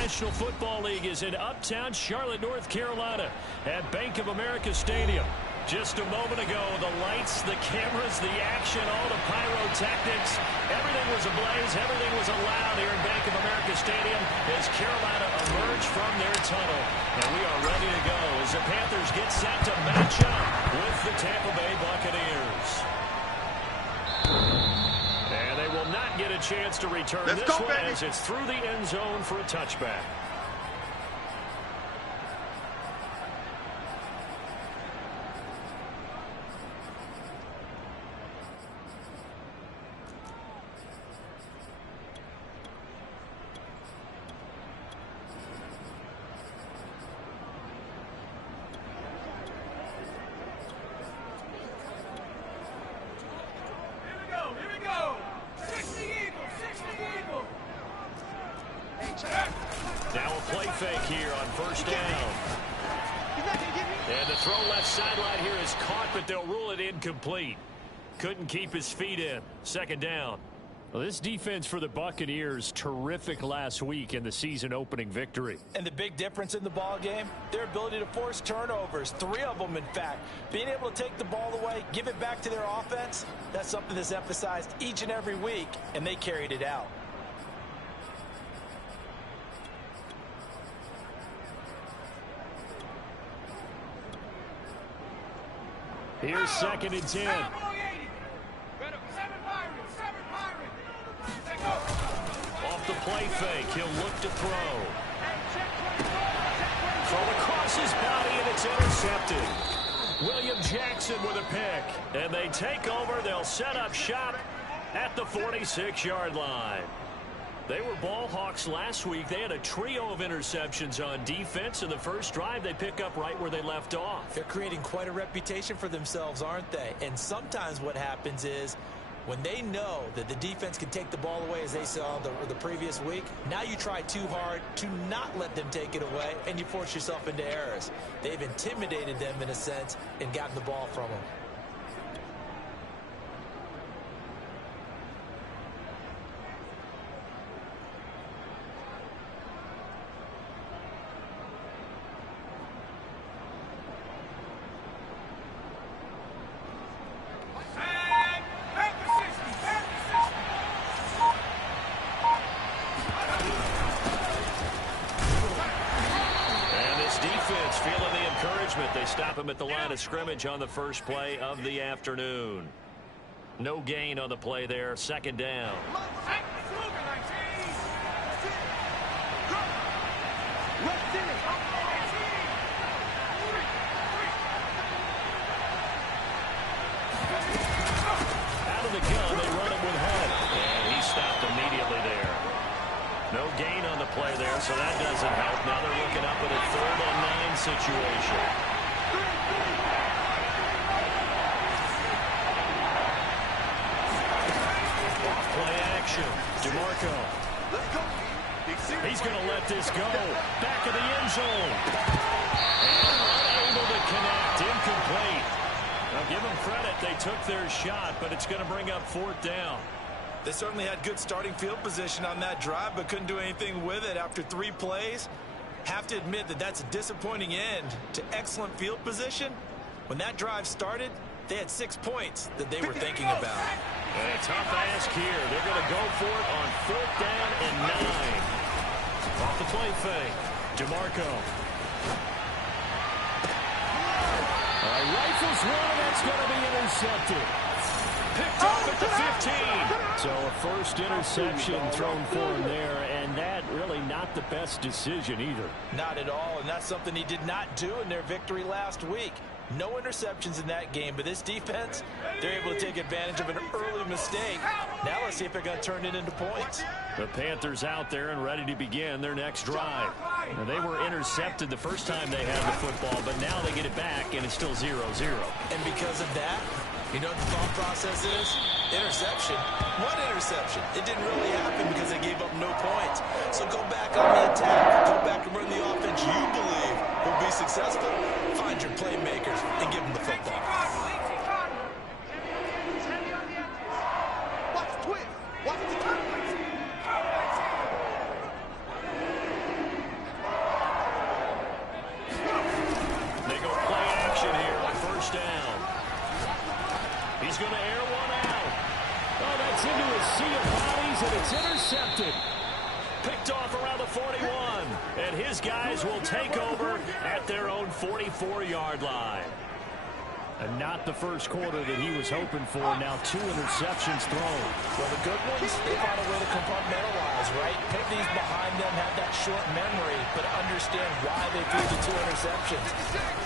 National Football League is in uptown Charlotte, North Carolina at Bank of America Stadium. Just a moment ago, the lights, the cameras, the action, all the pyrotechnics, everything was ablaze, everything was allowed here in Bank of America Stadium as Carolina emerged from their tunnel. And we are ready to go as the Panthers get set to match up with the Tampa Bay Buccaneers. And they will not get a chance to return this one as it's through the end zone for a touchback. Now a play fake here on first down. And the throw left sideline here is caught, but they'll rule it incomplete. Couldn't keep his feet in. Second down. Well, this defense for the Buccaneers, terrific last week in the season-opening victory. And the big difference in the ball game, their ability to force turnovers, 3 of them, in fact. Being able to take the ball away, give it back to their offense, that's something that's emphasized each and every week, and they carried it out. Here's second and 10. Off the play fake, he'll look to throw. Throw across his body, and it's intercepted. William Jackson with a pick. And they take over. They'll set up shop at the 46-yard line. They were ball hawks last week. They had a trio of interceptions on defense. In the first drive, they pick up right where they left off. They're creating quite a reputation for themselves, aren't they? And sometimes what happens is when they know that the defense can take the ball away, as they saw the previous week, now you try too hard to not let them take it away, and you force yourself into errors. They've intimidated them in a sense and gotten the ball from them. Feeling the encouragement. They stop him at the line of scrimmage on the first play of the afternoon. No gain on the play there. Second down. Out of the gun, they run him with Hunt. And he stopped immediately there. No gain on the play there, so that doesn't help. Now they're looking up at a 3rd and 9 situation. Off-play action. DeMarco. He's going to let this go. Back of the end zone. And unable to connect. Incomplete. Now give them credit. They took their shot, but it's going to bring up 4th down. They certainly had good starting field position on that drive, but couldn't do anything with it after 3 plays. Have to admit that that's a disappointing end to excellent field position. When that drive started, they had 6 points that they were thinking about. And a tough ask here. They're going to go for it on 4th down and 9. Off the play fake. DeMarco. Rifles one, and that's going to be intercepted. Picked off at the 15. So a first interception thrown for him there, and that really not the best decision either. Not at all, and that's something he did not do in their victory last week. No interceptions in that game, but this defense, they're able to take advantage of an early mistake. Now let's see if they're going to turn it into points. The Panthers out there and ready to begin their next drive. Now, they were intercepted the first time they had the football, but now they get it back, and it's still 0-0. And because of that, you know what the thought process is? Interception. One interception. It didn't really happen because they gave up no points. So go back on the attack. Go back and run the offense you believe will be successful. Find your playmakers and give them the football. gets into a sea of bodies, and it's intercepted. Picked off around the 41. And his guys will take over at their own 44-yard line. And not the first quarter that he was hoping for. Now 2 interceptions thrown. Well, the good ones, they found a way to compartmentalize, right? Pick these behind them, have that short memory, but understand why they threw the 2 interceptions.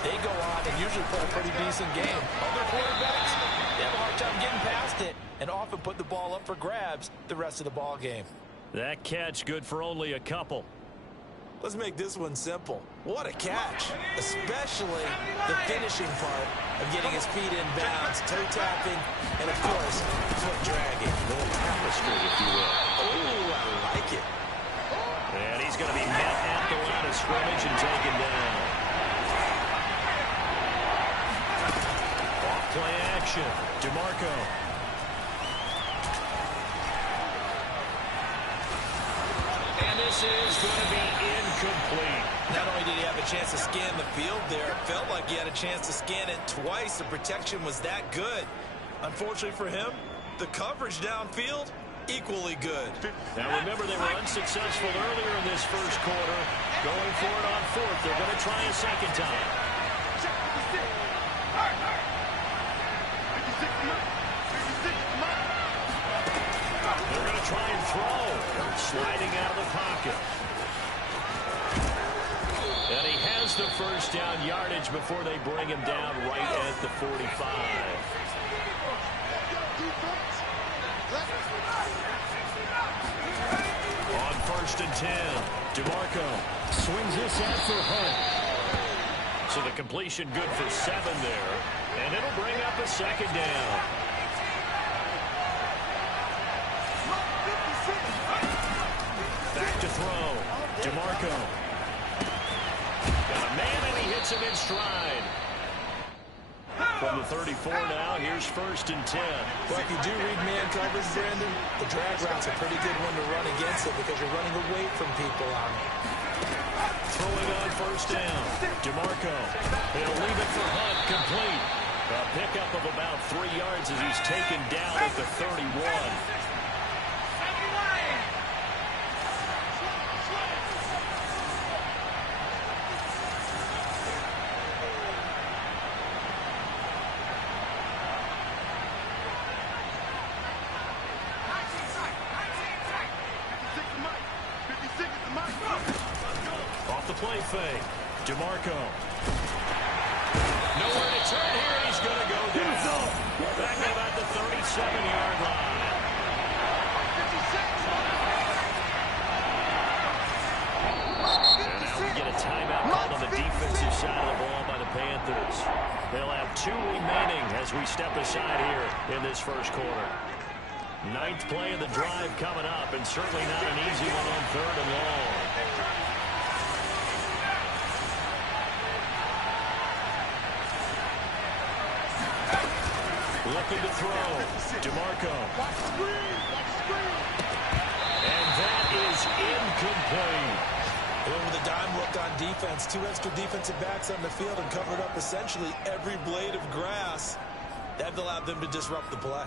They go on and usually play a pretty decent game. Other quarterbacks, they have a hard time getting past it and often put the ball up for grabs the rest of the ball game. That catch good for only a couple. Let's make this one simple. What a catch, especially the finishing part of getting his feet in bounds, toe tapping, and of course, foot dragging. A little tapestry, if you will. Oh, I like it. And he's going to be met at the line of scrimmage and taken down. Off play action. DeMarco. And this is going to be incomplete. Not only did he have a chance to scan the field there, it felt like he had a chance to scan it twice. The protection was that good. Unfortunately for him, the coverage downfield, equally good. Now remember, they were unsuccessful earlier in this first quarter. Going for it on 4th. They're going to try a second time. They're going to try and throw. Sliding out of the pocket. And he has the first down yardage before they bring him down right at the 45. On 1st and 10, DeMarco Swings this out for Hunt. So the completion good for 7 there. And it'll bring up a second down. Back to throw. DeMarco. Got a man and he hits him in stride. From the 34 now, here's 1st and 10. Well, if you do read man coverage, Brandon, the drag route's a pretty good one to run against it because you're running away from people on it. Throwing on 1st down. DeMarco. He'll leave it for Hunt, complete. A pickup of about 3 yards as he's taken down at the 31. Off the play fake. DeMarco. Nowhere to turn here. He's going to go down. Back at about the 37-yard line. And now we get a timeout called on the defensive side of the ball by the Panthers. They'll have 2 remaining as we step aside here in this first quarter. 9th play of the drive coming up, and certainly not an easy one on 3rd and long. Looking to throw. DeMarco. And that is incomplete. With a dime look on defense, 2 extra defensive backs on the field and covered up essentially every blade of grass. That allowed them to disrupt the play.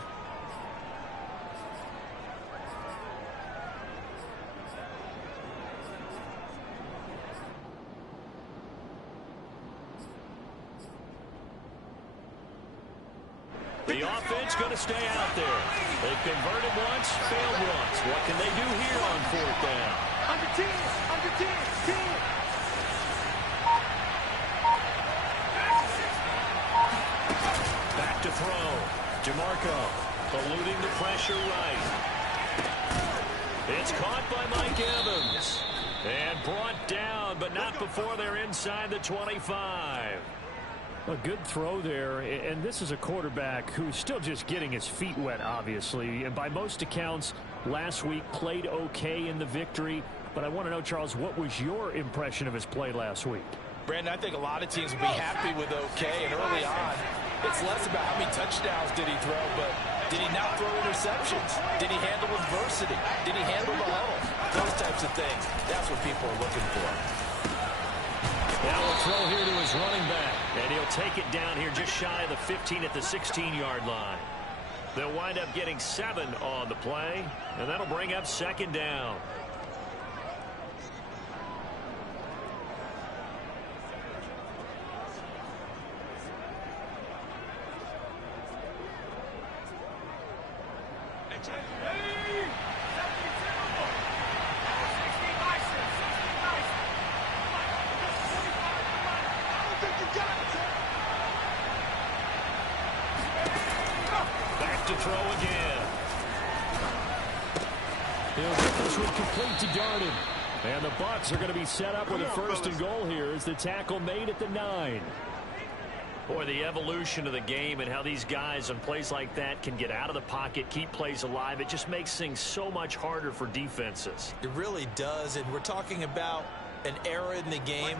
The offense going to stay out there. They've converted once, failed once. What can they do here on 4th down? Under 10, under 10, 10. Back to throw. DeMarco eluding the pressure right. It's caught by Mike Evans. And brought down, but not before they're inside the 25. A good throw there, and this is a quarterback who's still just getting his feet wet, obviously. And by most accounts, last week played okay in the victory. But I want to know, Charles, what was your impression of his play last week? Brandon, I think a lot of teams will be happy with okay. And early on, it's less about how many touchdowns did he throw, but did he not throw interceptions? Did he handle adversity? Did he handle the huddle? Those types of things. That's what people are looking for. Now a throw here to his running back. And he'll take it down here just shy of the 15 at the 16-yard line. They'll wind up getting 7 on the play, and that'll bring up 2nd down. To throw again. He'll get this one complete to Darden. And the Bucs are going to be set up with a 1st and goal here as the tackle made at the 9. Boy, the evolution of the game and how these guys on plays like that can get out of the pocket, keep plays alive, it just makes things so much harder for defenses. It really does, and we're talking about an era in the game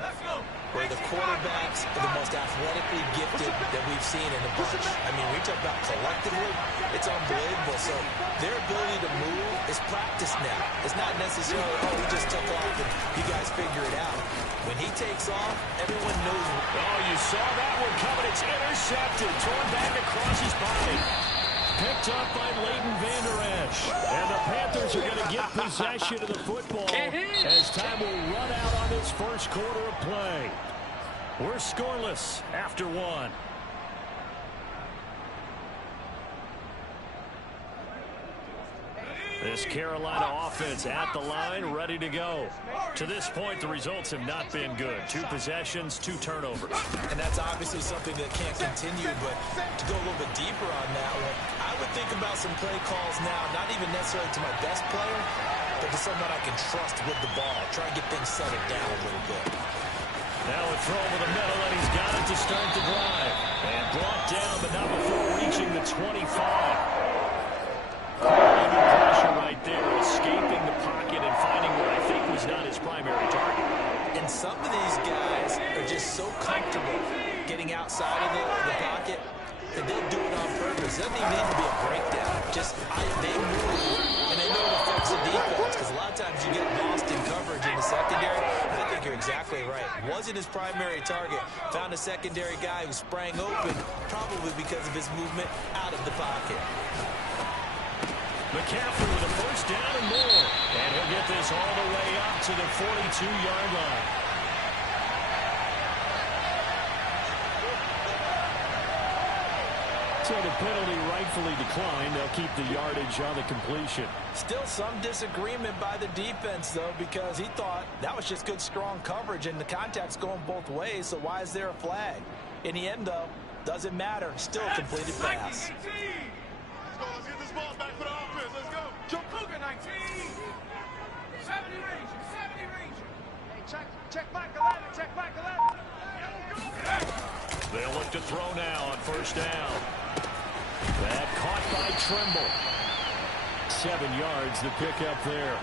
where the quarterbacks are the most athletically gifted that we've seen in a bunch. I mean, we talk about collectively, it's unbelievable. So their ability to move is practiced now. It's not necessarily, oh, he just took off and you guys figure it out. When he takes off, everyone knows. Oh, you saw that one coming. It's intercepted, torn back across his body. Picked up by Leighton Vander Esch. And the Panthers are going to get possession of the football as time will run out on this 1st quarter of play. We're scoreless after 1. This Carolina offense at the line, ready to go. To this point, the results have not been good. 2 possessions, 2 turnovers. And that's obviously something that can't continue, but to go a little bit deeper on that one, I would think about some play calls now, not even necessarily to my best player, but to someone I can trust with the ball. Try and get things settled down a little bit. Now a throw over the middle, and he's got it to start the drive. And brought down, but not before reaching the 25. Under pressure right there, escaping the pocket and finding what I think was not his primary target. And some of these guys are just so comfortable getting outside of the pocket that they'll do it on purpose. It doesn't even need to be a breakdown. Just they move, and they know it affects the defense, because a lot of times you get lost in coverage in the secondary. And I think you're exactly right. Wasn't his primary target. Found a secondary guy who sprang open, probably because of his movement out of the pocket. McCaffrey with a 1st down and more. And he'll get this all the way up to the 42-yard line. So the penalty rightfully declined. They'll keep the yardage on the completion. Still some disagreement by the defense, though, because he thought that was just good, strong coverage, and the contact's going both ways, so why is there a flag? In the end, though, doesn't matter. Still a completed pass. Let's get this ball back for the offense. Let's go. Joe Cougar, 19. 70 Ranger, 70 Ranger. Hey, check back 11, check back 11. They'll look to throw now on 1st down. That caught by Trimble. 7 yards to pick up there.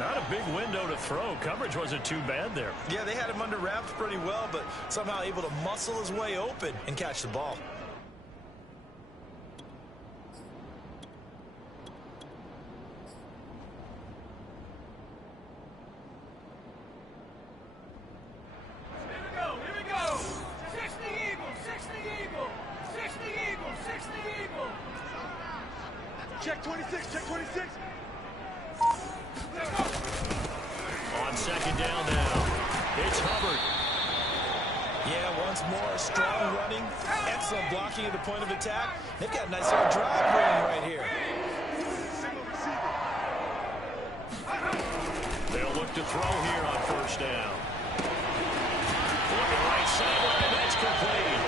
Not a big window to throw. Coverage wasn't too bad there. Yeah, they had him under wraps pretty well, but somehow able to muscle his way open and catch the ball. Check 26, check 26. On 2nd down now, it's Hubbard. Yeah, once more, strong running, excellent blocking at the point of attack. They've got a nice little drive running right here. They'll look to throw here on 1st down. Looking right sideline, that's complete.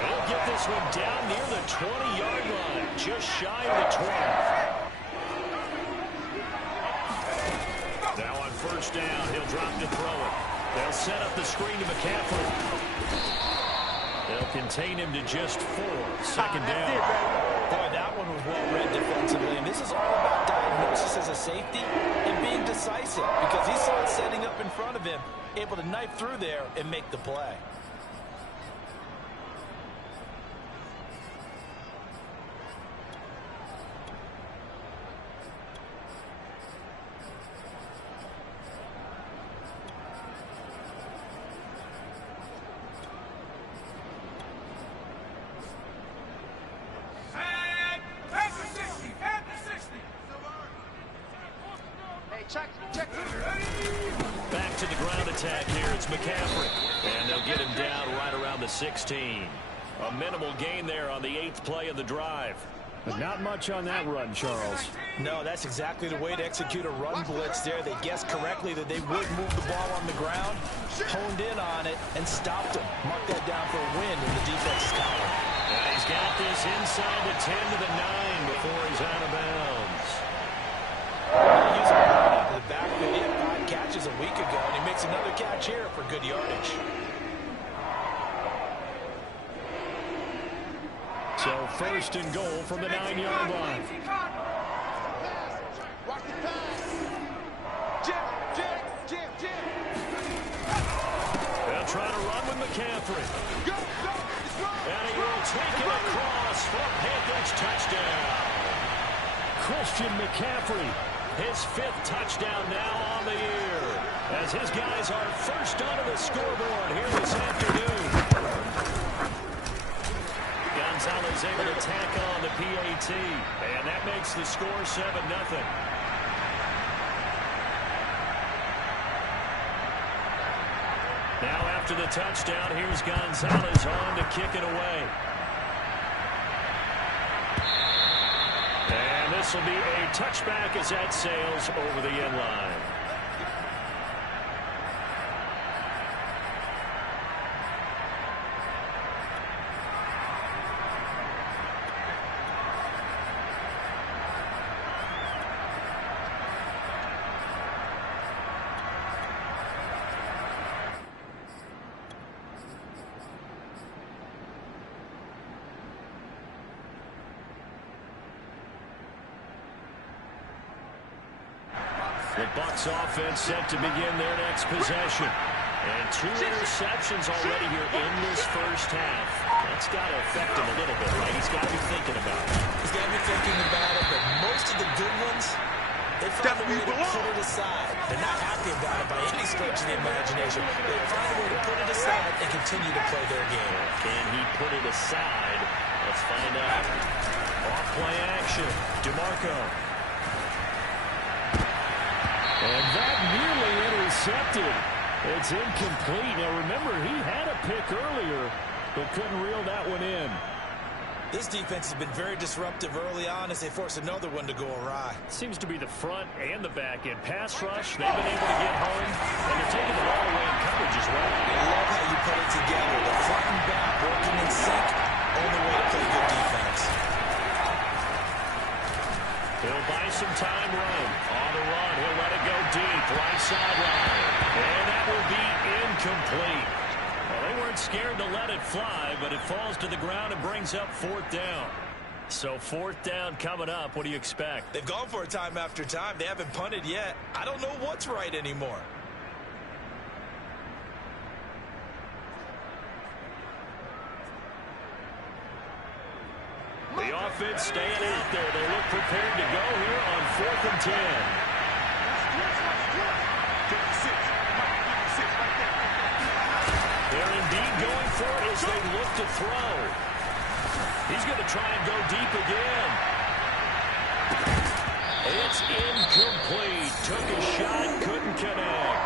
They'll get this one down near the 20-yard line, just shy of the 20. Now on 1st down, he'll drop to throw it. They'll set up the screen to McCaffrey. They'll contain him to just 4. 2nd down. Boy, that one was well read defensively. And this is all about diagnosis as a safety and being decisive, because he saw it setting up in front of him, able to knife through there and make the play. Back to the ground attack here. It's McCaffrey. And they'll get him down right around the 16. A minimal gain there on the 8th play of the drive. But not much on that run, Charles. No, that's exactly the way to execute a run blitz there. They guessed correctly that they would move the ball on the ground, honed in on it, and stopped him. Mark that down for a win in the defense's column. And he's got this inside the 10 to the 9 before he's out of bounds. He's out of the backfield. He had 5 catches a week ago, and he makes another catch here for good yardage. So first and goal from the 9-yard line. Watch the pass. Jim. They'll try to run with McCaffrey. Go. It's run. And he will take it across for a Panthers touchdown. Christian McCaffrey. His 5th touchdown now on the year. As his guys are first onto the scoreboard here this afternoon. Gonzalez able to tack on the PAT. And that makes the score 7-0. Now after the touchdown, here's Gonzalez on to kick it away. And this will be a touchback as that sails over the end line. The Bucs offense set to begin their next possession. And 2 interceptions already here in this first half. That's got to affect him a little bit, right? He's got to be thinking about it. He's got to be thinking about it, but most of the good ones, they find a way to put it aside. They're not happy about it by any stretch of the imagination. They find a way to put it aside and continue to play their game. Can he put it aside? Let's find out. Off play action. DeMarco. And that nearly intercepted. It's incomplete. Now remember, he had a pick earlier, but couldn't reel that one in. This defense has been very disruptive early on as they force another one to go awry. Seems to be the front and the back end. Pass rush, they've been able to get home, and they're taking the ball away in coverage as well. I love how you put it together. The front and back working in sync. Only way to play good defense. He'll buy some time run. On the run, he'll let it go deep. Right sideline. And that will be incomplete. Well, they weren't scared to let it fly, but it falls to the ground and brings up 4th down. So 4th down coming up. What do you expect? They've gone for it time after time. They haven't punted yet. I don't know what's right anymore. The offense staying out there. They look prepared to go here on 4th and 10. They're indeed going for it as they look to throw. He's going to try and go deep again. It's incomplete. Took a shot, couldn't connect.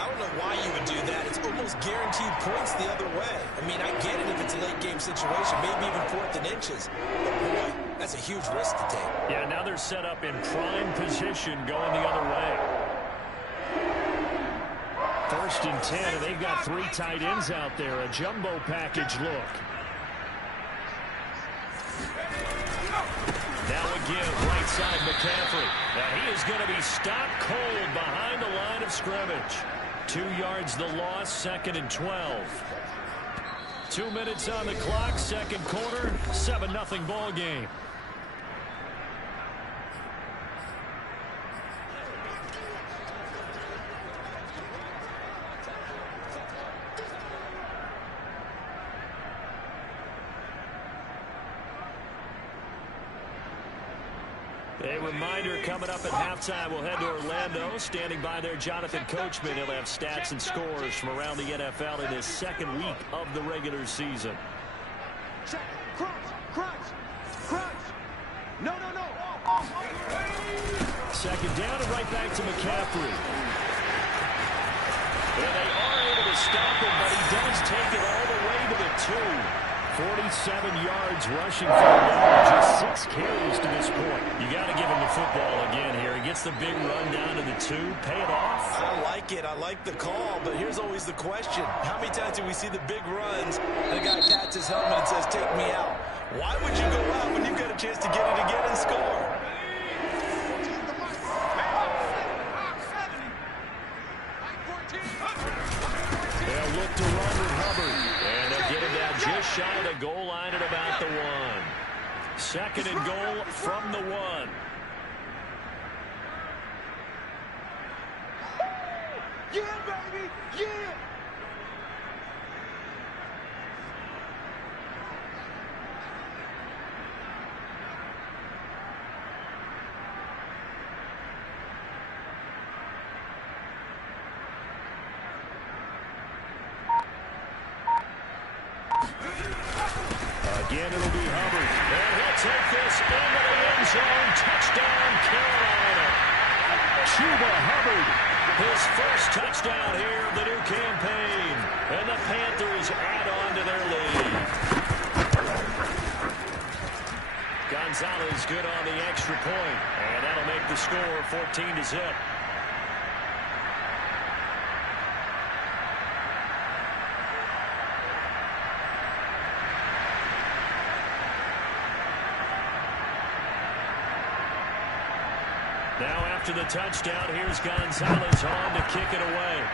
I don't know why you would do that. It's almost guaranteed points the other way. I mean, I get it if it's a late game situation, maybe even 4th and inches. But boy, that's a huge risk to take. Yeah, now they're set up in prime position going the other way. 1st and 10, and they've got 3 tight ends out there. A jumbo package look. Now again, right side McCaffrey. Now he is going to be stopped cold behind the line of scrimmage. 2 yards the loss, 2nd and 12. 2 minutes on the clock, 2nd quarter, 7-0 ball game. A reminder coming up at halftime. We'll head to Orlando. Standing by there, Jonathan Coachman. He'll have stats and scores from around the NFL in his 2nd week of the regular season. Check. Crunch. No. Second down and right back to McCaffrey. And they are able to stop him, but he does take it all the way to the 2. 47 yards rushing for the ball. Just 6 carries to this point. You got to give him the football again here. He gets the big run down to the 2. Pay it off. I like it. I like the call, but here's always the question. How many times do we see the big runs and a guy pats his helmet and says, take me out? Why would you go out when you've got a chance to get it again and score? They'll look to run with Hubbard. And they'll get him down just shy of the goal line at about the 1. Second and goal from the 1. Yeah, baby! Yeah! Again, it'll be Hubbard. And he'll take this into the end zone. Touchdown, Carolina. Chuba Hubbard. His first touchdown here of the new campaign. And the Panthers add on to their lead. Gonzalez good on the extra point. And that'll make the score 14-0. Now after the touchdown, here's Gonzalez on to kick it away.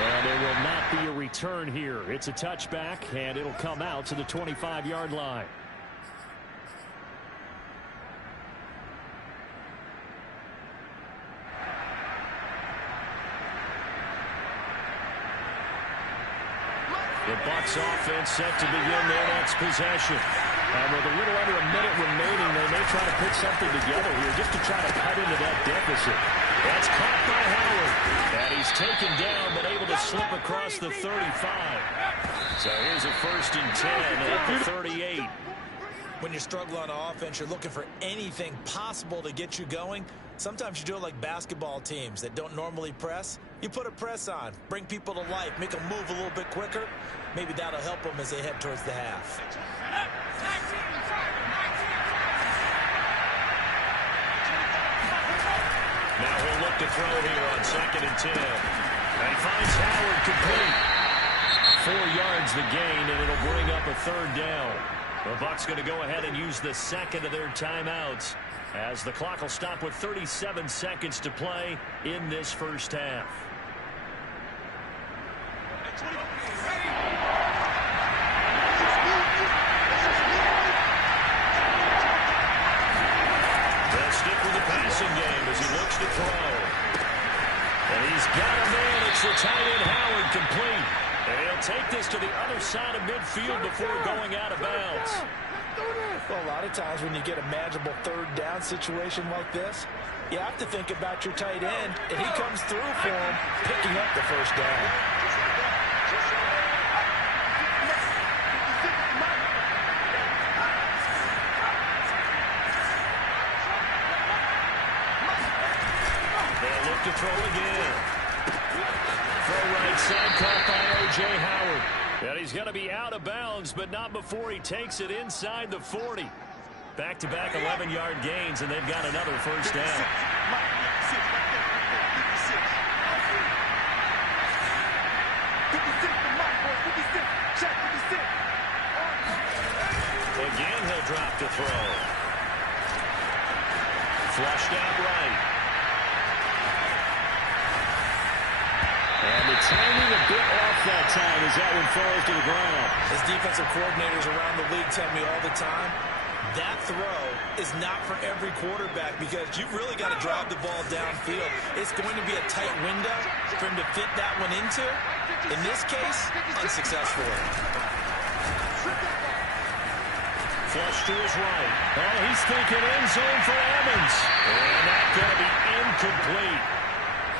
And there will not be a return here. It's a touchback, and it'll come out to the 25-yard line. The Bucs offense set to begin their next possession. And with a little under a minute remaining, they may try to put something together here just to try to cut into that deficit. That's caught by Howard. And he's taken down, but able to slip across the 35. So here's a 1st and 10 at the 38. When you struggle on offense, you're looking for anything possible to get you going. Sometimes you do it like basketball teams that don't normally press. You put a press on, bring people to life, make them move a little bit quicker. Maybe that'll help them as they head towards the half. Now he'll look to throw here on 2nd and 10. And he finds Howard complete. 4 yards the gain, and it'll bring up a 3rd down. The Bucs going to go ahead and use the second of their timeouts as the clock will stop with 37 seconds to play in this first half. They'll stick with the passing game as he looks to throw. And he's got a man. It's the tight end Howard complete. And he'll take this to the other side of midfield before going out of bounds. Well, a lot of times when you get a manageable 3rd down situation like this, you have to think about your tight end, and he comes through for him, picking up the 1st down. They'll look to throw again. Throw right side, caught by O.J. Howard. And he's going to be out of bounds, but not before he takes it inside the 40. Back-to-back 11-yard gains, and they've got another 1st down. Again, he'll drop to throw. Flushed out right. And the timing a bit off that time as that one falls to the ground. As defensive coordinators around the league tell me all the time, that throw is not for every quarterback because you've really got to drive the ball downfield. It's going to be a tight window for him to fit that one into. In this case, unsuccessfully. Flush to his right. Oh, he's thinking end zone for Evans. And that's going to be incomplete.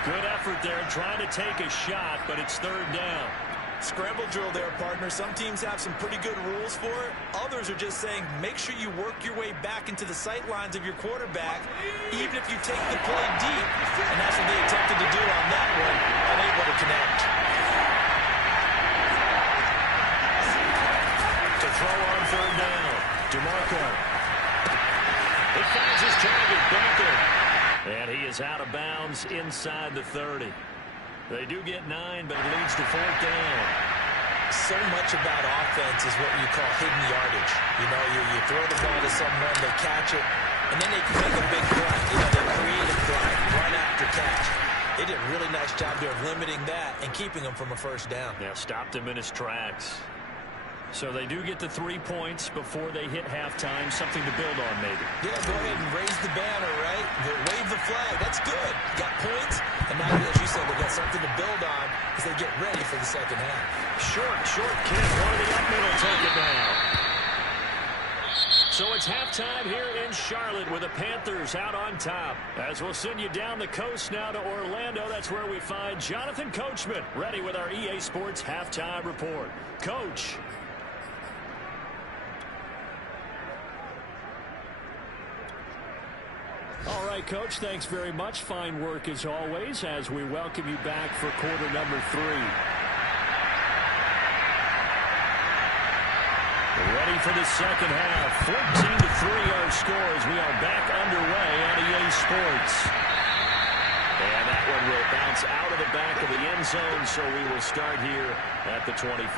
Good effort there trying to take a shot, but it's 3rd down. Scramble drill there, partner. Some teams have some pretty good rules for it. Others are just saying, make sure you work your way back into the sight lines of your quarterback, even if you take the play deep. And that's what they attempted to do on that one, unable to connect. To throw on third down, DeMarco. He finds his target, Baker. And he is out of bounds inside the 30. They do get 9, but it leads to fourth down. So much about offense is what you call hidden yardage. You know, you throw the ball to someone, they catch it, and then they can make a big play. You know, they create a play, run after catch. They did a really nice job there of limiting that and keeping him from a first down. Yeah, stopped him in his tracks. So they do get the 3 points before they hit halftime. Something to build on, maybe. Yeah, go ahead and raise the banner, right? Wave the flag. That's good. Got points. And now, as you said, they got something to build on as they get ready for the second half. Short kick. Worthy up middle. Take it down. So it's halftime here in Charlotte with the Panthers out on top. As we'll send you down the coast now to Orlando, that's where we find Jonathan Coachman ready with our EA Sports Halftime Report. Coach. All right, Coach, thanks very much. Fine work as always as we welcome you back for quarter number 3. Ready for the second half. 14-3 our scores. We are back underway on EA Sports. And that one will bounce out of the back of the end zone, so we will start here at the 25.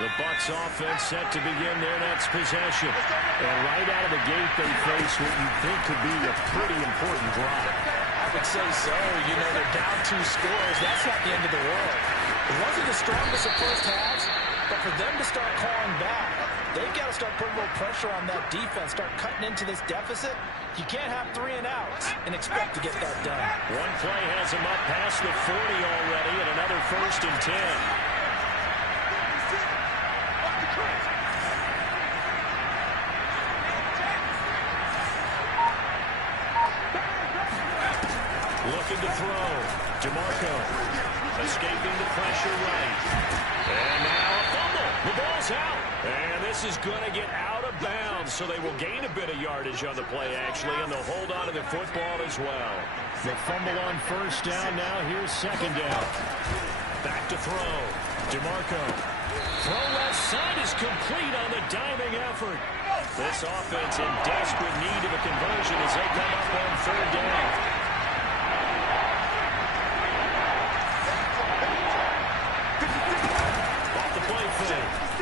The Bucs offense set to begin their next possession. And right out of the gate, they face what you think could be a pretty important drive. I would say so. You know, they're down 2 scores. That's not the end of the world. It wasn't the strongest of first halves, but for them to start calling back, they've got to start putting more pressure on that defense, start cutting into this deficit. You can't have 3 and outs and expect to get that done. One play has them up past the 40 already, and another 1st and 10. Looking to throw. DeMarco escaping the pressure right. And now a fumble. The ball's out. And this is going to get out of bounds, so they will gain a bit of yardage on the play, actually, and they'll hold on to the football as well. The fumble on first down. Now here's second down. Back to throw. DeMarco. Throw left side is complete on the diving effort. This offense in desperate need of a conversion as they come up on third down.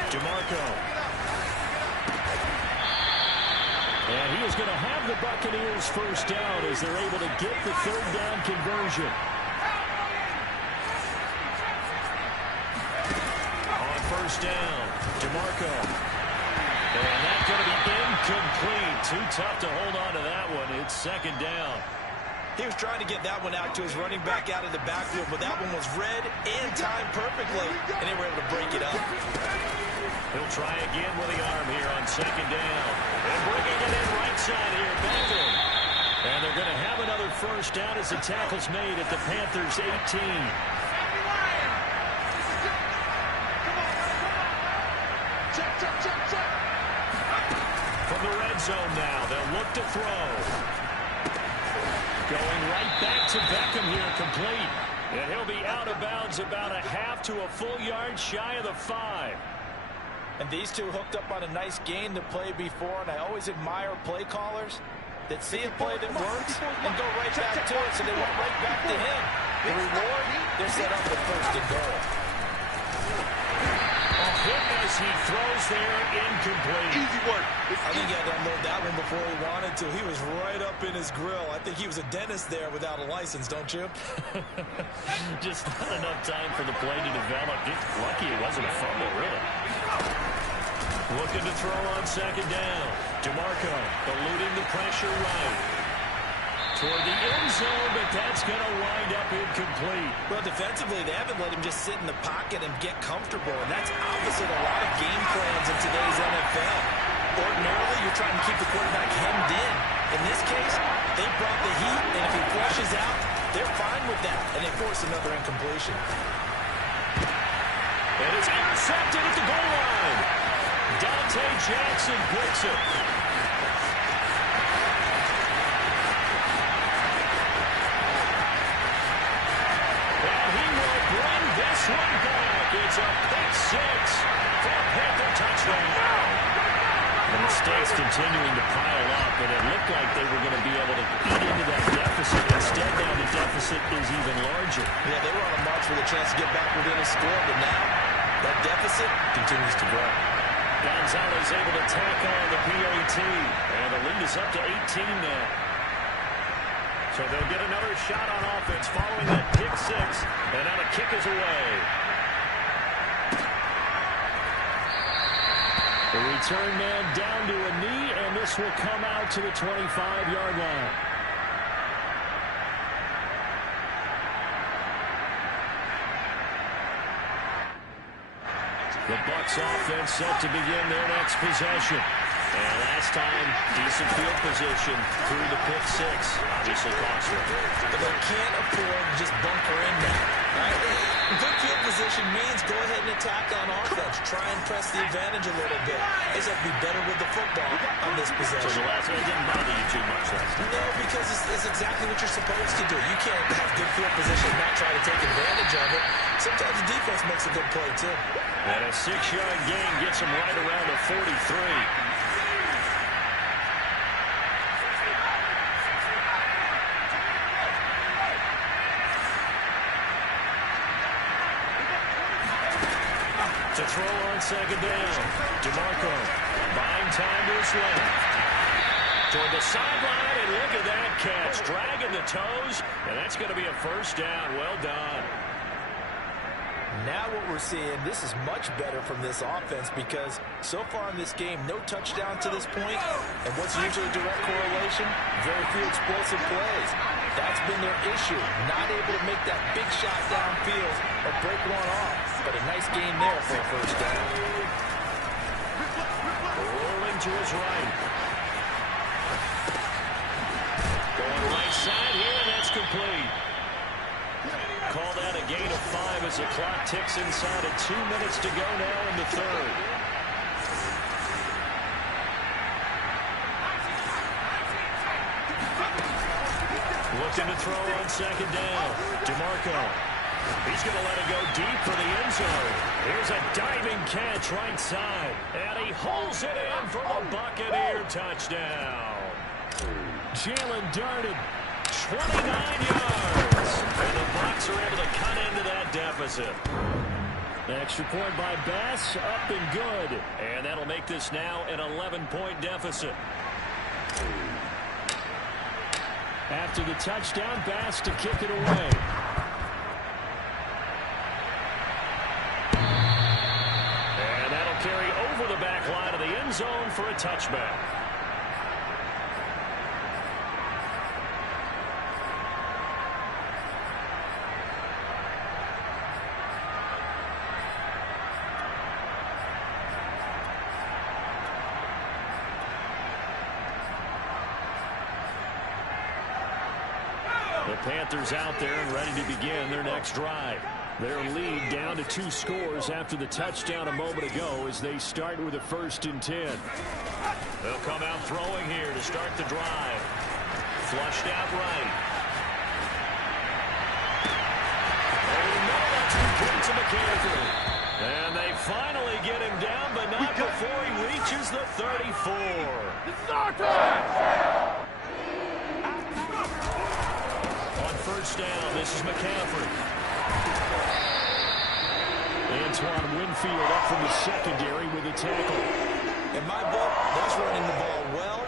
DeMarco. And he is going to have the Buccaneers first down as they're able to get the third down conversion. On first down, DeMarco. And that's going to be incomplete. Too tough to hold on to that one. It's second down. He was trying to get that one out to his running back out of the backfield, but that one was read and timed perfectly, and they were able to break it up. He'll try again with the arm here on second down. And bringing it in right side here, Beckham. And they're going to have another first down as the tackle's made at the Panthers' 18. From the red zone now, they'll look to throw. Going right back to Beckham here, complete. And he'll be out of bounds about a half to a full yard shy of the 5. And these two hooked up on a nice gain to play before, and I always admire play callers that see a play that works and go right back to it, so they went right back to him. The reward, they're set up with first and goal. Hit as he throws there, incomplete. Easy work. I think he had to unload that one before he wanted to. He was right up in his grill. I think he was a dentist there without a license, don't you? Just not enough time for the play to develop. Lucky it wasn't a fumble, really. Looking to throw on second down. DeMarco eluding the pressure right. Toward the end zone, but that's going to wind up incomplete. Well, defensively, they haven't let him just sit in the pocket and get comfortable, and that's opposite a lot of game plans in today's NFL. Ordinarily, you're trying to keep the quarterback hemmed in. In this case, they brought the heat, and if he flushes out, they're fine with that, and they force another incompletion. And it's intercepted at the goal line. Dante Jackson picks it. And he will bring this one back. It's a pick six for a Panther touchdown. The mistakes continuing to pile up, and it looked like they were going to be able to eat into that deficit. Instead, now the deficit is even larger. Yeah, they were on a march with a chance to get back within a score, but now that deficit continues to grow. Gonzalez able to tack on the PAT, and the lead is up to 18 now. So they'll get another shot on offense following that pick six, and now the kick is away. The return man down to a knee, and this will come out to the 25-yard line. The Bucs offense set to begin their next possession. And last time, decent field position through the pick six. Obviously cost them. But they can't afford to just bunker in now. Right? Good field position means go ahead and attack on offense. Try and press the advantage a little bit. They just have to be better with the football on this possession. So the last one didn't bother you too much last time? No, because it's exactly what you're supposed to do. You can't have good field position and not try to take advantage of it. Sometimes the defense makes a good play, too. And a 6-yard gain gets him right around the 43. To throw on second down. DeMarco buying time to his left. Toward the sideline, and look at that catch. Dragging the toes, and that's going to be a first down. Well done. Now what we're seeing, this is much better from this offense because so far in this game, no touchdown to this point. And what's usually a direct correlation? Very few explosive plays. That's been their issue. Not able to make that big shot downfield or break one off. But a nice gain there for a first down. Rolling to his right. Going right side here, and that's complete. Call that a gain of 5 as the clock ticks inside of 2 minutes to go now in the third. Looking to throw on second down. DeMarco. He's going to let it go deep for the end zone. Here's a diving catch right side. And he holds it in for the Buccaneer touchdown. Jalen darted 29 yards. And the Bucs are able to cut into that deficit. Extra point by Bass, up and good. And that'll make this now an 11-point deficit. After the touchdown, Bass to kick it away. And that'll carry over the back line of the end zone for a touchback. The Panthers out there and ready to begin their next drive. Their lead down to 2 scores after the touchdown a moment ago as they start with a 1st and 10. They'll come out throwing here to start the drive. Flushed out right. Oh, no, that's complete to McCaffrey. And they finally get him down, but not before he reaches the 34. It's our time! First down, this is McCaffrey. Antoine Winfield up from the secondary with a tackle. In my book, that's running the ball well,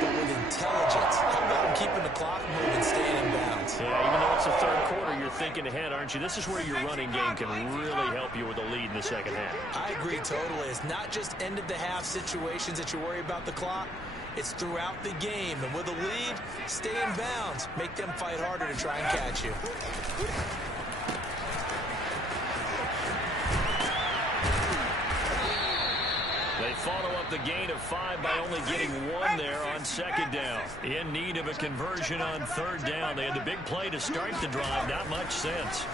but with intelligence. How about him keeping the clock moving, staying in bounds? Yeah, even though it's the third quarter, you're thinking ahead, aren't you? This is where your running game can really help you with a lead in the second half. I agree totally. It's not just end-of-the-half situations that you worry about the clock. It's throughout the game. And with a lead, stay in bounds. Make them fight harder to try and catch you. They follow up the gain of 5 by only getting 1 there on second down. In need of a conversion on third down. They had the big play to start the drive. Not much sense.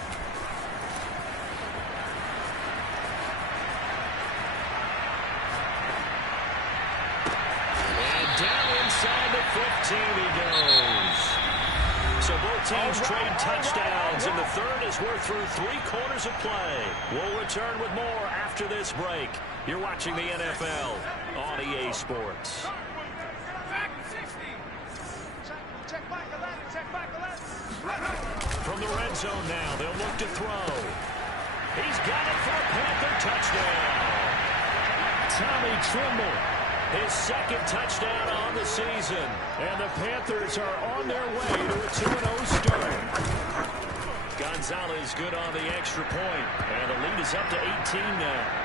And down inside the 15 he goes. So both teams trade touchdowns, and the third as we're through 3 quarters of play. We'll return with more after this break. You're watching the NFL on EA Sports. From the red zone now, they'll look to throw. He's got it for a Panther touchdown. Tommy Tremble, his second touchdown on the season. And the Panthers are on their way to a 2-0 start. Gonzalez good on the extra point. And the lead is up to 18 now.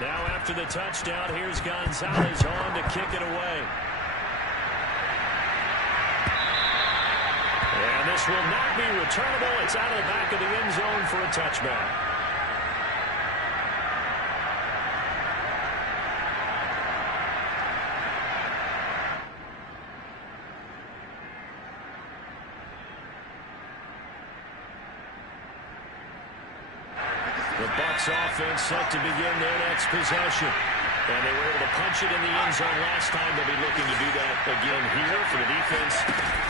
Now after the touchdown, here's Gonzalez on to kick it away. And this will not be returnable. It's out of the back of the end zone for a touchback. The Bucs offense set to begin their next possession. And they were able to punch it in the end zone last time. They'll be looking to do that again here for the defense.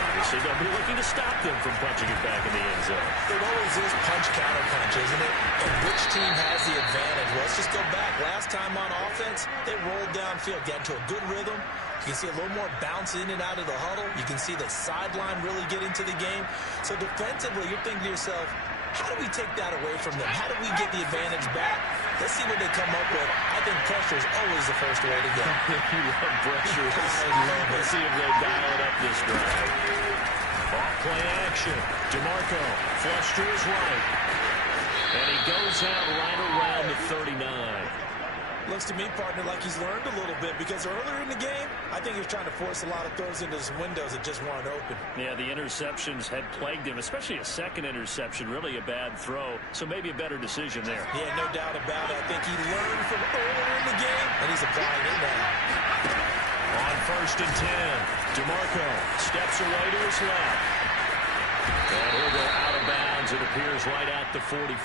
Obviously, they'll be looking to stop them from punching it back in the end zone. It always is punch-counter-punch, isn't it? And which team has the advantage? Well, let's just go back. Last time on offense, they rolled downfield, got into a good rhythm. You can see a little more bounce in and out of the huddle. You can see the sideline really get into the game. So defensively, you're thinking to yourself, how do we take that away from them? How do we get the advantage back? Let's see what they come up with. I think pressure is always the first way to go. You love pressure. I love it. Let's see if they dial it up this drive. Off play action. DeMarco flush to his right. And he goes out right around the 39. Looks to me, partner, like he's learned a little bit because earlier in the game, I think he was trying to force a lot of throws into his windows that just weren't open. Yeah, the interceptions had plagued him, especially a second interception, really a bad throw. So maybe a better decision there. Yeah, no doubt about it. I think he learned from earlier in the game, and he's applying it now. On 1st and 10, DeMarco steps away to his left. And he'll go out of bounds, it appears, right at the 45.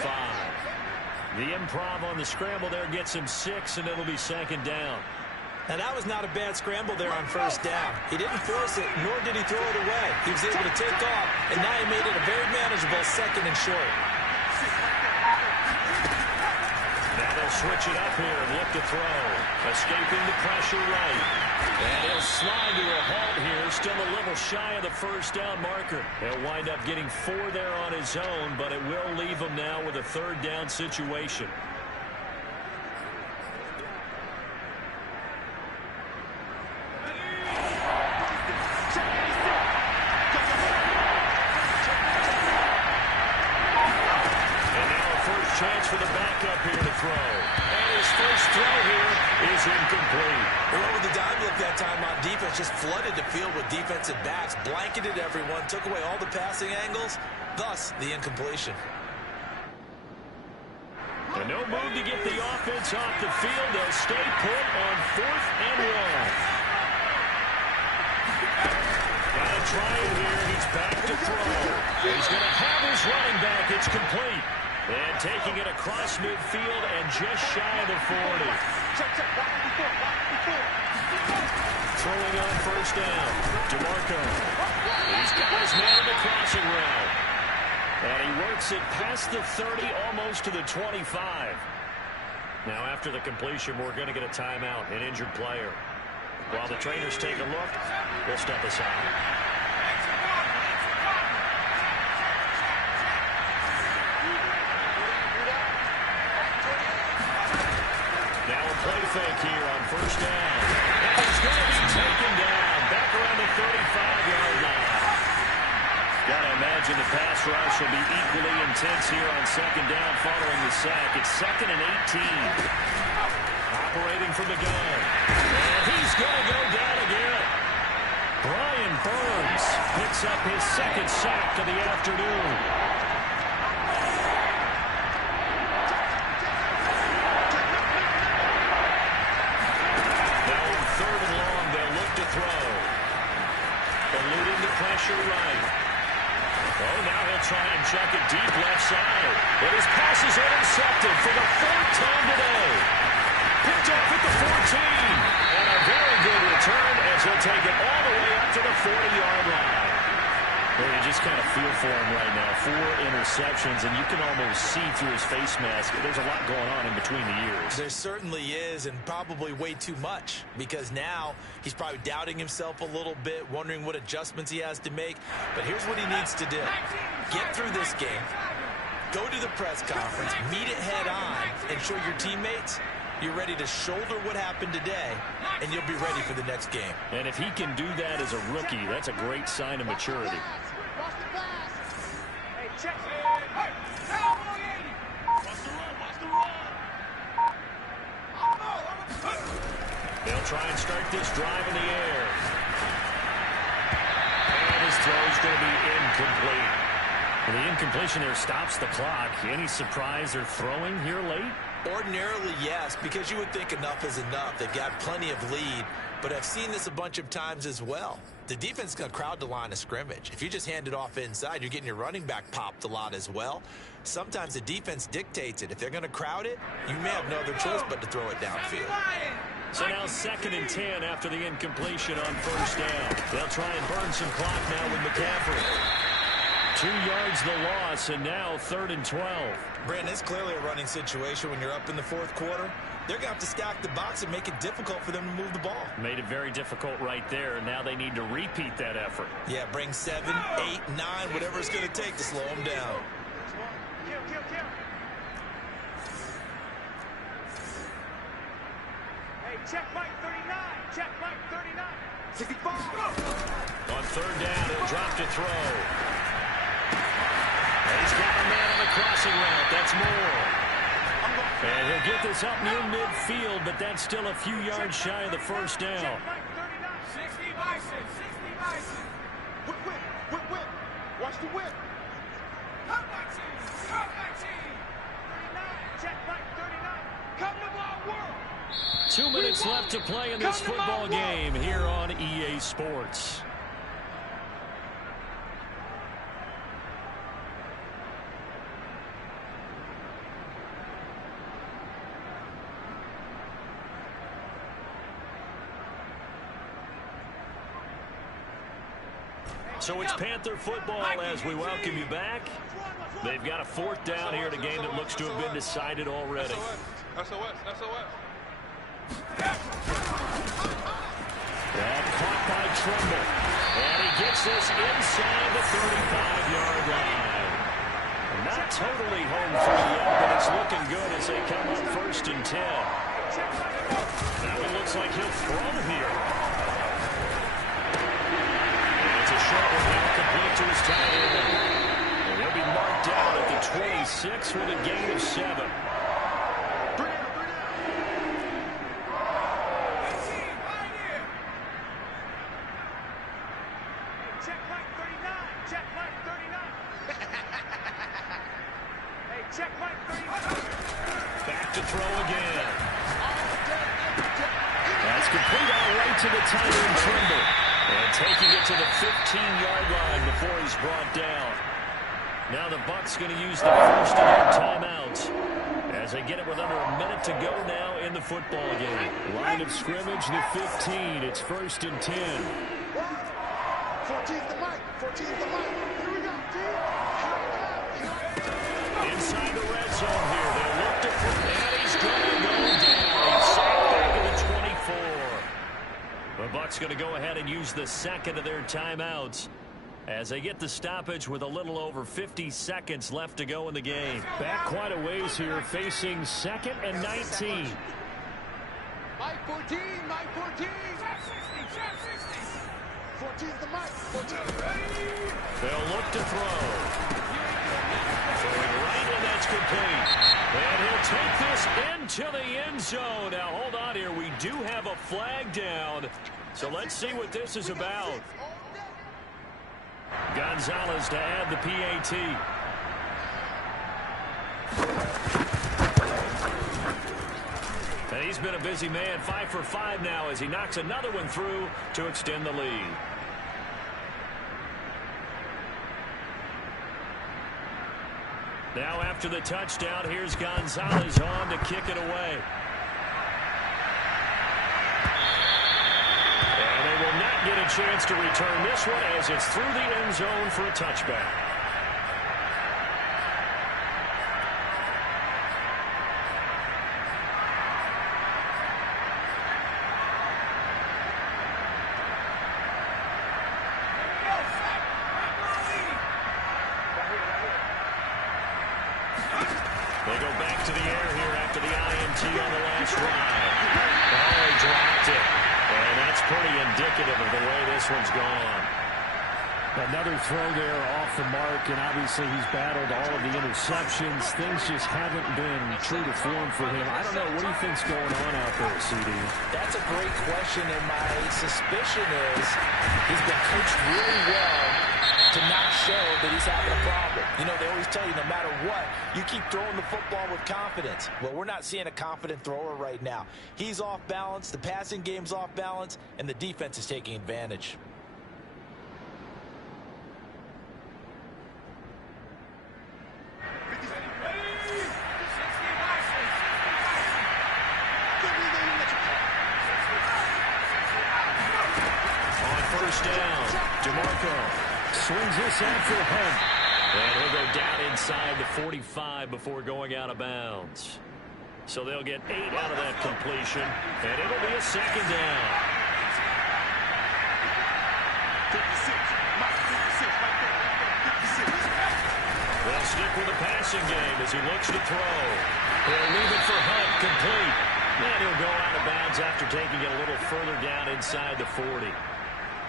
The improv on the scramble there gets him 6, and it'll be second down. Now, that was not a bad scramble there on first down. He didn't force it, nor did he throw it away. He was able to take off, and now he made it a very manageable 2nd and short. Now they'll switch it up here and look to throw. Escaping the pressure right. And he'll slide to a halt here, still a little shy of the first down marker. He'll wind up getting 4 there on his own, but it will leave him now with a 3rd down situation. And now a first chance for the backup here to throw. And his first throw here is incomplete. Well, with the dime look that time on defense, just flooded the field with defensive backs, blanketed everyone, took away all the passing angles, thus the incompletion. And no move to get the offense off the field. They'll stay put on 4th and 1. Gotta try it here. He's back to throw. He's going to have his running back. It's complete. And taking it across midfield and just shy of the 40. Throwing on first down. DeMarco. He's got his man in the crossing route. And he works it past the 30, almost to the 25. Now after the completion, we're going to get a timeout, an injured player. While the trainers take a look, we'll step aside. Now a play fake here on first down. And he's going to be taken down back around the 35-yard line. Got to imagine the pass rush will be equally intense here on second down following the sack. It's 2nd and 18. Operating from the gun. And he's going to go down again. Brian Burns picks up his 2nd sack of the afternoon. pressure right. Oh, now he'll try and check it deep left side. But his pass is intercepted for the fourth time today. Picked off at the 14. And a very good return as he'll take it all the way up to the 40-yard line. Well, you just kind of feel for him right now. 4 interceptions, and you can almost see through his face mask. There's a lot going on in between the ears. There certainly is, and probably way too much, because now he's probably doubting himself a little bit, wondering what adjustments he has to make. But here's what he needs to do. Get through this game, go to the press conference, meet it head on, and show your teammates you're ready to shoulder what happened today, and you'll be ready for the next game. And if he can do that as a rookie, that's a great sign of maturity. Hey, check. Hey, cowboy 80. Watch the run, watch the run. They'll try and start this drive in the air. And his throw's going to be incomplete. And the incompletion there stops the clock. Any surprise they're throwing here late? Ordinarily, yes, because you would think enough is enough. They've got plenty of lead, but I've seen this a bunch of times as well. The defense is going to crowd the line of scrimmage. If you just hand it off inside, you're getting your running back popped a lot as well. Sometimes the defense dictates it. If they're going to crowd it, you may have no other choice but to throw it downfield. So now 2nd and 10 after the incompletion on first down. They'll try and burn some clock now with McCaffrey. 2 yards the loss, and now 3rd and 12. Brandon, it's clearly a running situation when you're up in the 4th quarter. They're going to have to stack the box and make it difficult for them to move the ball. Made it very difficult right there. Now they need to repeat that effort. Yeah, bring 7, 8, 9, whatever it's going to take to slow them down. Kill. Hey, check Mike 39. Check Mike 39. 65. On 3rd down, he'll drop to throw. And he's got a man on the crossing route. That's Moore. And he'll get this up near midfield, but that's still a few yards shy of the first down. 60 Bison. 60 Bison. Whip. Watch the whip. Come back team. 39. Check Mike 39. Come to my world. 2 minutes left to play in this football game here on EA Sports. So it's Panther football as we welcome you back. They've got a 4th down here in a game that looks to have been decided already. SOS. That caught by Trumbull. And he gets this inside the 35-yard line. Not totally home free yet, but it's looking good as they come up 1st and 10. Now it looks like he'll throw here. It's a short one now, complete to his tight end. And he'll be marked down at the 26 with a gain of 7. Check Mike 39. Check Mike 39. Hey, check Mike 39. Back to throw again. That's complete all the way to the tight end, Trimble. And taking it to the 15-yard line before he's brought down. Now the Bucs going to use the first of their timeouts as they get it with under a minute to go now in the football game. Line of scrimmage, the 15. It's 1st and 10. 14's the mic. 14's the mic. Here we go, team. Inside the red zone here. They'll look to put and he's going to go down. He's sacked back at the 24. The Bucs going to go ahead and use the 2nd of their timeouts as they get the stoppage with a little over 50 seconds left to go in the game. Back quite a ways here, facing 2nd and 19. Mike 14, Mike 14. 14's the mic. 14. They'll look to throw. Throwing right, and that's complete. And he'll take this into the end zone. Now, hold on here. We do have a flag down. So let's see what this is about. Gonzalez to add the PAT. And he's been a busy man, 5 for 5 now as he knocks another one through to extend the lead. Now after the touchdown, here's Gonzalez on to kick it away. And they will not get a chance to return this one as it's through the end zone for a touchback. They go back to the air here after the INT on the last drive. Oh, he dropped it. And that's pretty indicative of the way this one's gone. Another throw there off the mark, and obviously he's battled all of the interceptions. Things just haven't been true to form for him. I don't know. What do you think's going on out there, CD? That's a great question, and my suspicion is he's been coached really well to not show that he's having a problem. You know, they always tell you no matter what, you keep throwing the football with confidence. Well, we're not seeing a confident thrower right now. He's off balance, the passing game's off balance, and the defense is taking advantage. On first down, DeMarco swings this out for Hunt. And he'll go down inside the 45 before going out of bounds. So they'll get 8 out of that completion, and it'll be a second down. 56. They'll stick with the passing game as he looks to throw. He'll leave it for Hunt, complete. And he'll go out of bounds after taking it a little further down inside the 40.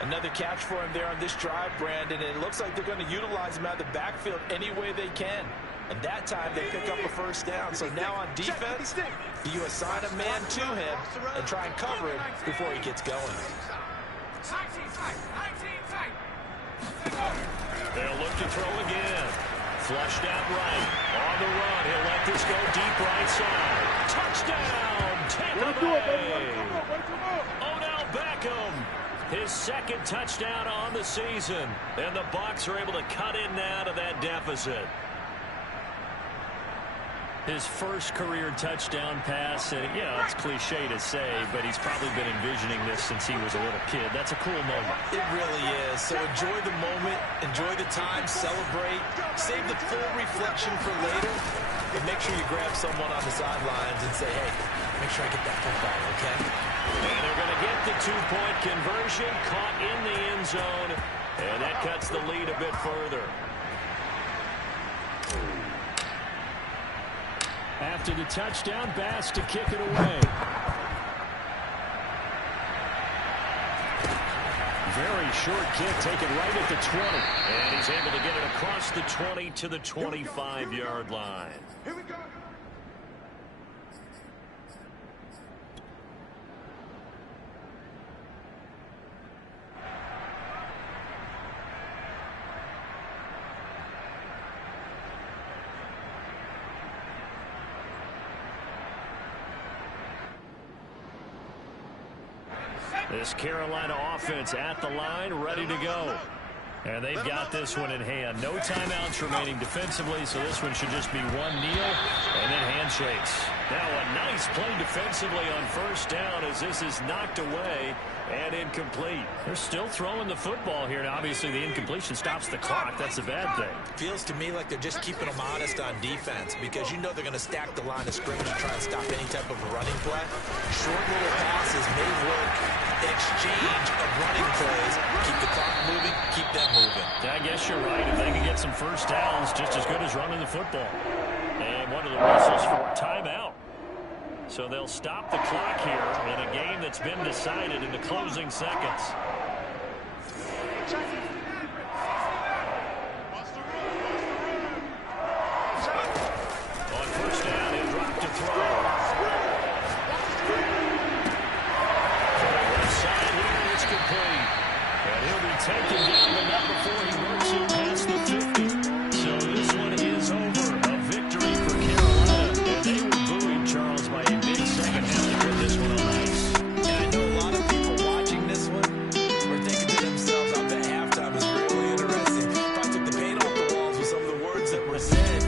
Another catch for him there on this drive, Brandon, and it looks like they're going to utilize him out of the backfield any way they can. And that time they pick up a first down. So now on defense, you assign a man to him and try and cover him before he gets going. They'll look to throw again. Flushed out right. On the run. He'll let this go deep right side. Touchdown, Tampa Bay. Odell Beckham. His second touchdown on the season. And the Bucs are able to cut in now to that deficit. His first career touchdown pass, and yeah, it's cliche to say, but he's probably been envisioning this since he was a little kid. That's a cool moment. It really is. So enjoy the moment, enjoy the time, celebrate, save the full reflection for later, and make sure you grab someone on the sidelines and say, hey, make sure I get that football, okay? And they're going to get the two-point conversion, caught in the end zone, and that cuts the lead a bit further. After the touchdown, Bass to kick it away. Very short kick, taken right at the 20. And he's able to get it across the 20 to the 25-yard line. Here we go. This Carolina offense at the line, ready to go. And they've got this one in hand. No timeouts remaining defensively, so this one should just be one kneel and then handshakes. Now a nice play defensively on first down as this is knocked away and incomplete. They're still throwing the football here. Now, obviously, the incompletion stops the clock. That's a bad thing. Feels to me like they're just keeping them honest on defense because you know they're going to stack the line of scrimmage and try and stop any type of a running play. Short little passes may work. Exchange of running plays. Keep the clock moving, keep them moving. I guess you're right. If they can get some first downs, just as good as running the football. And one of the whistles for a timeout. So they'll stop the clock here in a game that's been decided in the closing seconds. On first down, he'll drop to throw. Left side here, it's complete. And he'll be taken down, but not before he works it past the 50. So this one is over. A victory for Carolina. And they were booing Charles by a big second half to put this one on ice. And I know a lot of people watching this one are thinking to themselves, I bet halftime is really interesting. If I took the paint off the walls with some of the words that were said,